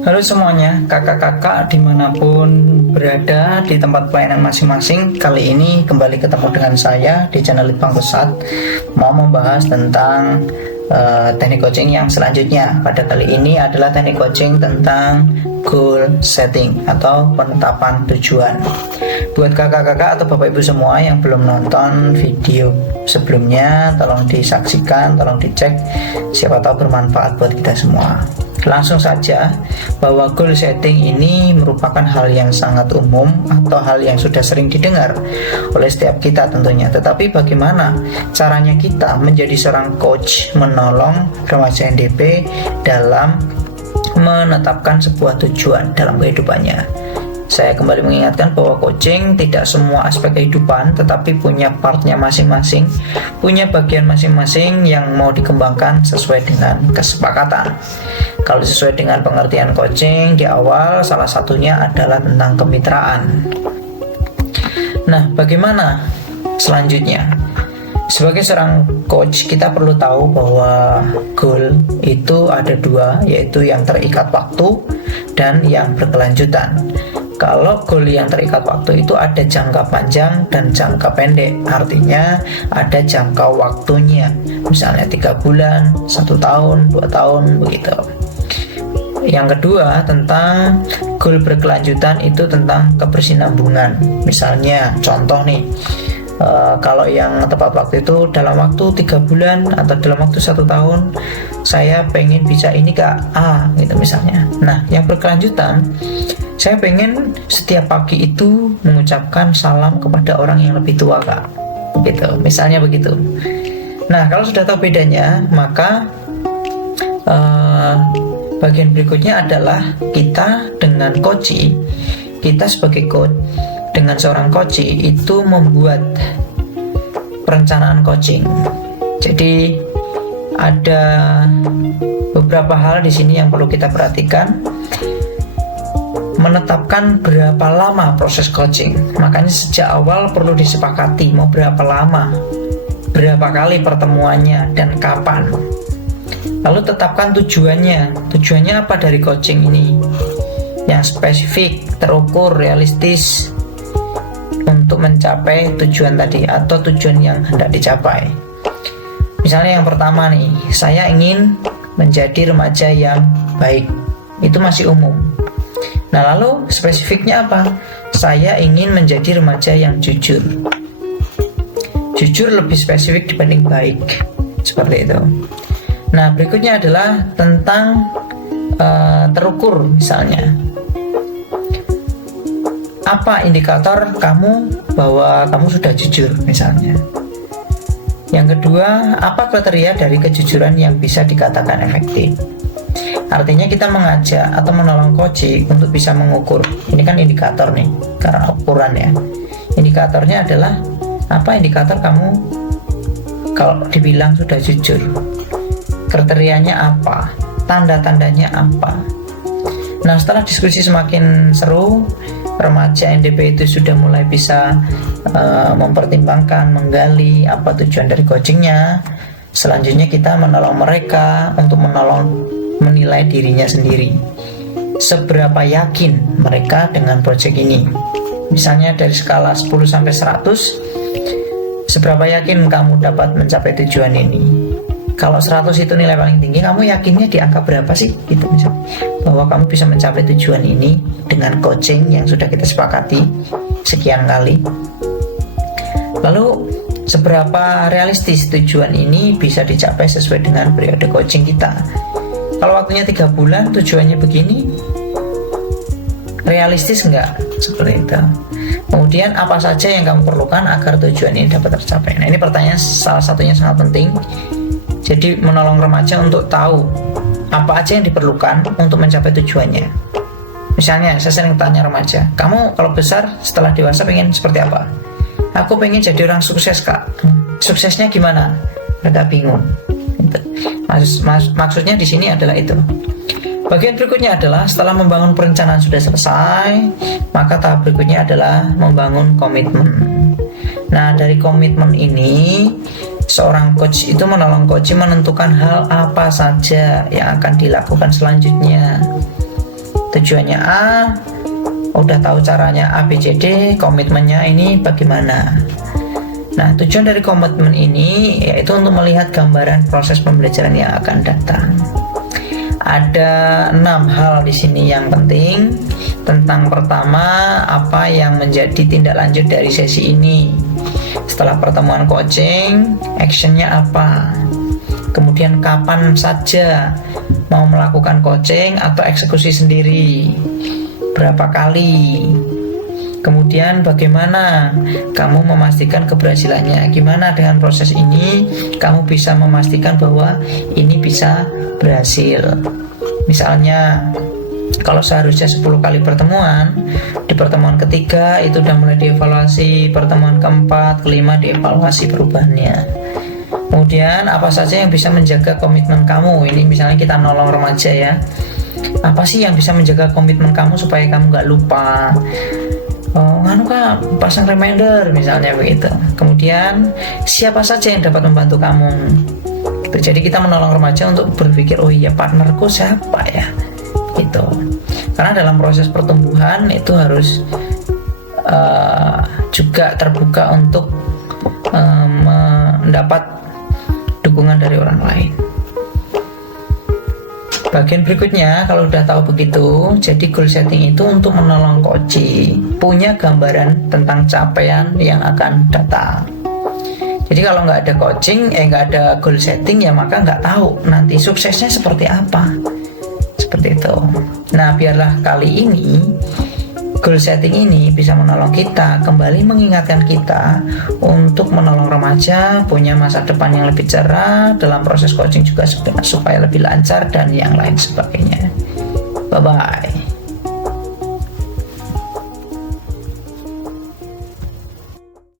Halo semuanya, kakak-kakak dimanapun berada di tempat pelayanan masing-masing. Kali ini kembali ketemu dengan saya di channel Litbang Pesat, mau membahas tentang teknik coaching yang selanjutnya. Pada kali ini adalah teknik coaching tentang goal setting atau penetapan tujuan. Buat kakak-kakak atau bapak ibu semua yang belum nonton video sebelumnya, tolong disaksikan, tolong dicek, siapa tahu bermanfaat buat kita semua. Langsung saja, bahwa goal setting ini merupakan hal yang sangat umum atau hal yang sudah sering didengar oleh setiap kita tentunya. Tetapi bagaimana caranya kita menjadi seorang coach menolong remaja NDP dalam menetapkan sebuah tujuan dalam kehidupannya? Saya kembali mengingatkan bahwa coaching tidak semua aspek kehidupan, tetapi punya partnya masing-masing, punya bagian masing-masing yang mau dikembangkan sesuai dengan kesepakatan. Kalau sesuai dengan pengertian coaching di awal, salah satunya adalah tentang kemitraan. Nah, bagaimana selanjutnya? Sebagai seorang coach, kita perlu tahu bahwa goal itu ada dua, yaitu yang terikat waktu dan yang berkelanjutan. Kalau goal yang terikat waktu itu ada jangka panjang dan jangka pendek, artinya ada jangka waktunya, misalnya 3 bulan, 1 tahun, 2 tahun, begitu. Yang kedua, tentang goal berkelanjutan itu tentang kebersinambungan. Misalnya, contoh nih, kalau yang tepat waktu itu dalam waktu 3 bulan atau dalam waktu 1 tahun, saya pengen bisa ini Kak, gitu misalnya. Nah, yang berkelanjutan, saya pengen setiap pagi itu mengucapkan salam kepada orang yang lebih tua Kak, gitu, misalnya begitu. Nah, kalau sudah tahu bedanya, maka bagian berikutnya adalah kita dengan coach, kita sebagai coach dengan seorang coach itu membuat perencanaan coaching. Jadi ada beberapa hal di sini yang perlu kita perhatikan. Menetapkan berapa lama proses coaching, makanya sejak awal perlu disepakati mau berapa lama, berapa kali pertemuannya, dan kapan. Lalu tetapkan tujuannya. Tujuannya apa dari coaching ini? Yang spesifik, terukur, realistis untuk mencapai tujuan tadi atau tujuan yang hendak dicapai. Misalnya yang pertama nih, saya ingin menjadi remaja yang baik. Itu masih umum. Nah, lalu spesifiknya apa? Saya ingin menjadi remaja yang jujur. Jujur lebih spesifik dibanding baik. Seperti itu. Nah, berikutnya adalah tentang terukur misalnya. Apa indikator kamu bahwa kamu sudah jujur misalnya? Yang kedua, apa kriteria dari kejujuran yang bisa dikatakan efektif? Artinya kita mengajak atau menolong coach untuk bisa mengukur. Ini kan indikator nih, karena ukuran ya. Indikatornya adalah apa indikator kamu kalau dibilang sudah jujur? Kriterianya apa? Tanda-tandanya apa? Nah, setelah diskusi semakin seru, remaja NDP itu sudah mulai bisa mempertimbangkan, menggali apa tujuan dari coachingnya. Selanjutnya kita menolong mereka untuk menilai dirinya sendiri. Seberapa yakin mereka dengan proyek ini? Misalnya dari skala 10 sampai 100, seberapa yakin kamu dapat mencapai tujuan ini? Kalau 100 itu nilai paling tinggi, kamu yakinnya di angka berapa sih? Gitu misalnya. Bahwa kamu bisa mencapai tujuan ini dengan coaching yang sudah kita sepakati sekian kali. Lalu seberapa realistis tujuan ini bisa dicapai sesuai dengan periode coaching kita? Kalau waktunya 3 bulan, tujuannya begini, realistis enggak? Seperti itu. Kemudian apa saja yang kamu perlukan agar tujuan ini dapat tercapai? Nah, ini pertanyaan salah satunya sangat penting. Jadi menolong remaja untuk tahu apa aja yang diperlukan untuk mencapai tujuannya. Misalnya, saya sering tanya remaja, kamu kalau besar setelah dewasa pengen seperti apa? Aku pengen jadi orang sukses Kak. Suksesnya gimana? Mereka bingung. Maksudnya di sini adalah itu. Bagian berikutnya adalah setelah membangun perencanaan sudah selesai, maka tahap berikutnya adalah membangun komitmen. Nah, dari komitmen ini seorang coach itu menolong coach menentukan hal apa saja yang akan dilakukan selanjutnya. tujuannya A, udah tahu caranya A, B, C, D, komitmennya ini bagaimana. Nah, tujuan dari komitmen ini yaitu untuk melihat gambaran proses pembelajaran yang akan datang. Ada 6 hal di sini yang penting. Tentang pertama, apa yang menjadi tindak lanjut dari sesi ini. Setelah pertemuan coaching, actionnya apa? Kemudian kapan saja mau melakukan coaching atau eksekusi sendiri? Berapa kali? Kemudian bagaimana kamu memastikan keberhasilannya? Gimana dengan proses ini kamu bisa memastikan bahwa ini bisa berhasil? Misalnya kalau seharusnya 10 kali pertemuan, di pertemuan ketiga itu udah mulai dievaluasi, pertemuan keempat, kelima dievaluasi perubahannya. Kemudian apa saja yang bisa menjaga komitmen kamu? Ini misalnya kita nolong remaja ya. Apa sih yang bisa menjaga komitmen kamu supaya kamu nggak lupa? Pasang reminder misalnya begitu. Kemudian siapa saja yang dapat membantu kamu? Jadi kita menolong remaja untuk berpikir, oh iya partnerku siapa ya? Gitu. Karena dalam proses pertumbuhan itu harus juga terbuka untuk mendapat dukungan dari orang lain. Bagian berikutnya, kalau udah tahu begitu, jadi goal setting itu untuk menolong coach punya gambaran tentang capaian yang akan datang. Jadi kalau nggak ada coaching, nggak ada goal setting, ya maka nggak tahu nanti suksesnya seperti apa. Seperti itu. Nah, biarlah kali ini goal setting ini bisa menolong kita kembali mengingatkan kita untuk menolong remaja punya masa depan yang lebih cerah, dalam proses coaching juga supaya lebih lancar dan yang lain sebagainya. Bye bye.